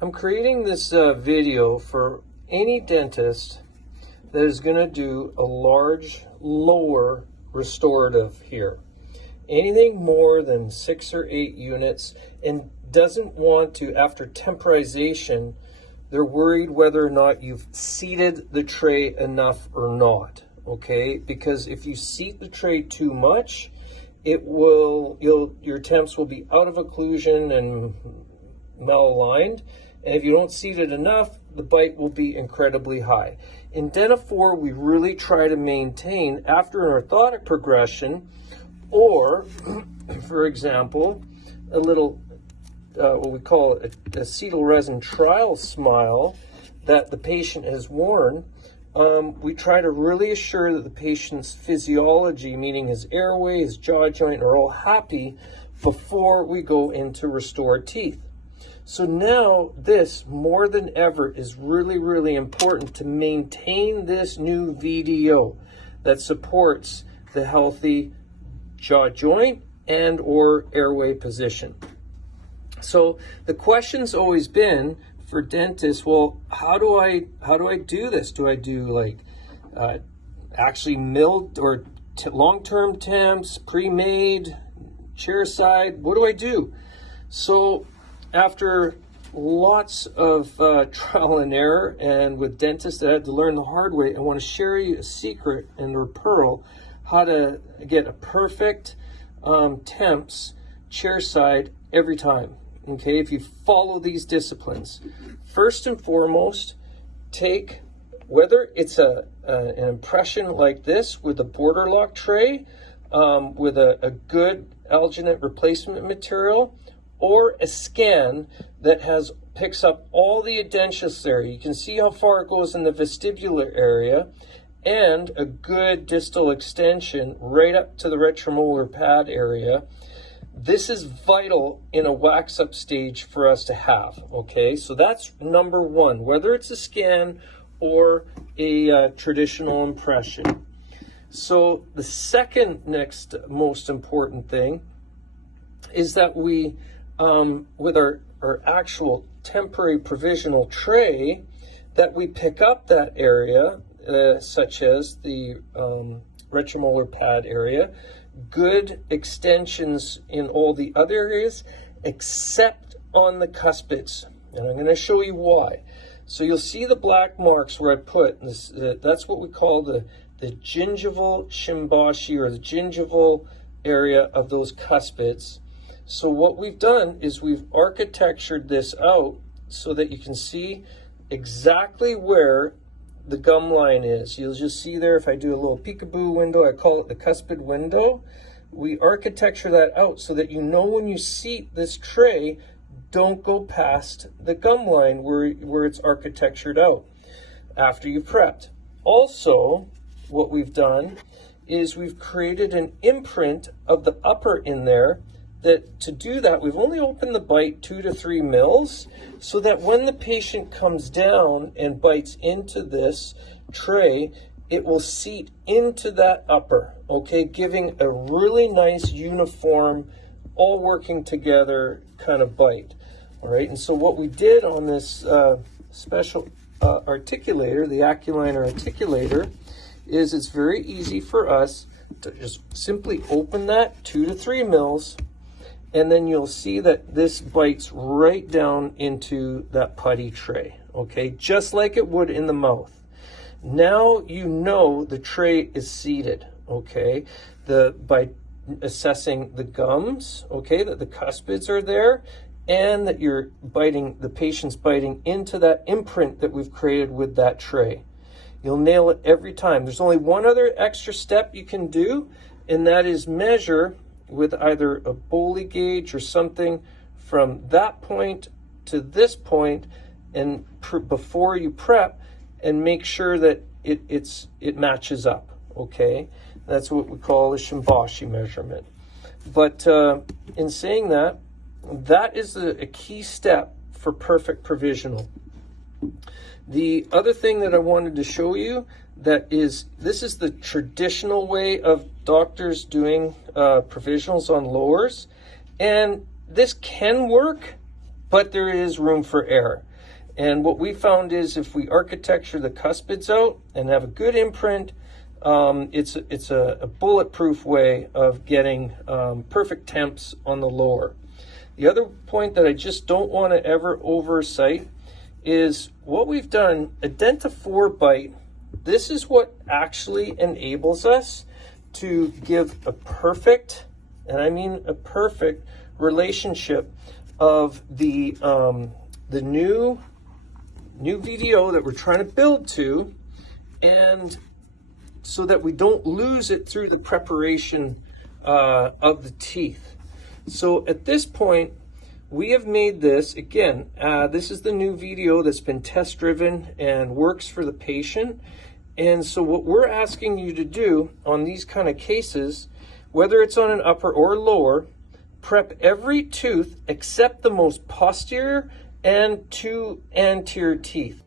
I'm creating this video for any dentist that is going to do a large lower restorative here. Anything more than 6 or 8 units, and doesn't want to, after temporization, they're worried whether or not you've seated the tray enough or not, okay? Because if you seat the tray too much, your temps will be out of occlusion and malaligned, and if you don't seat it enough, the bite will be incredibly high. In Dentifor, we really try to maintain, after an orthotic progression, or, for example, a little, what we call a acetyl resin trial smile that the patient has worn, we try to really assure that the patient's physiology, meaning his airway, his jaw joint, are all happy before we go into restore teeth. So now this, more than ever, is really, really important to maintain this new VDO that supports the healthy jaw joint and or airway position. So the question's always been for dentists, well, how do I do this? Do I do like actually milled or long-term temps, pre-made, chairside? What do I do? So after lots of trial and error, and with dentists that had to learn the hard way, I want to share you a secret and a pearl how to get a perfect temps chairside every time. Okay, if you follow these disciplines, first and foremost, take, whether it's an impression like this with a border lock tray, with a good alginate replacement material, or a scan that picks up all the edentulous there. You can see how far it goes in the vestibular area, and a good distal extension right up to the retromolar pad area. This is vital in a wax up stage for us to have, okay? So that's number one, whether it's a scan or a traditional impression. So the second next most important thing is that we, with our actual temporary provisional tray, that we pick up that area, such as the retromolar pad area, good extensions in all the other areas except on the cuspids, and I'm going to show you why. So you'll see the black marks where I put this, that's what we call the gingival shimbashi, or the gingival area of those cuspids. So what we've done is we've architectured this out so that you can see exactly where the gum line is. You'll just see there, if I do a little peekaboo window, I call it the cuspid window. We architecture that out so that you know when you seat this tray, don't go past the gum line where it's architectured out after you prepped. Also, what we've done is we've created an imprint of the upper in there. That to do that, we've only opened the bite 2 to 3 mils, so that when the patient comes down and bites into this tray, it will seat into that upper, okay, giving a really nice uniform, all working together kind of bite. All right, and so what we did on this special articulator, the Aculiner articulator, is it's very easy for us to just simply open that 2 to 3 mils, and then you'll see that this bites right down into that putty tray, okay? Just like it would in the mouth. Now you know the tray is seated, okay? By assessing the gums, okay, that the cuspids are there, and that you're biting, the patient's biting into that imprint that we've created with that tray. You'll nail it every time. There's only one other extra step you can do, and that is measure with either a Bowley gauge or something from that point to this point, and before you prep, and make sure that it matches up, okay? That's what we call a shimbashi measurement. But in saying that, that is a key step for perfect provisional. The other thing that I wanted to show you, this is the traditional way of doctors doing provisionals on lowers, and this can work, but there is room for error. And what we found is if we architecture the cuspids out and have a good imprint, it's a bulletproof way of getting perfect temps on the lower. The other point that I just don't want to ever oversight is what we've done, a Denta 4 bite. This is what actually enables us to give a perfect, and I mean a perfect, relationship of the new VDO that we're trying to build to, and so that we don't lose it through the preparation of the teeth. So at this point, we have made this, again, this is the new VDO that's been test driven and works for the patient. And so what we're asking you to do on these kind of cases, whether it's on an upper or lower, prep every tooth except the most posterior and 2 anterior teeth.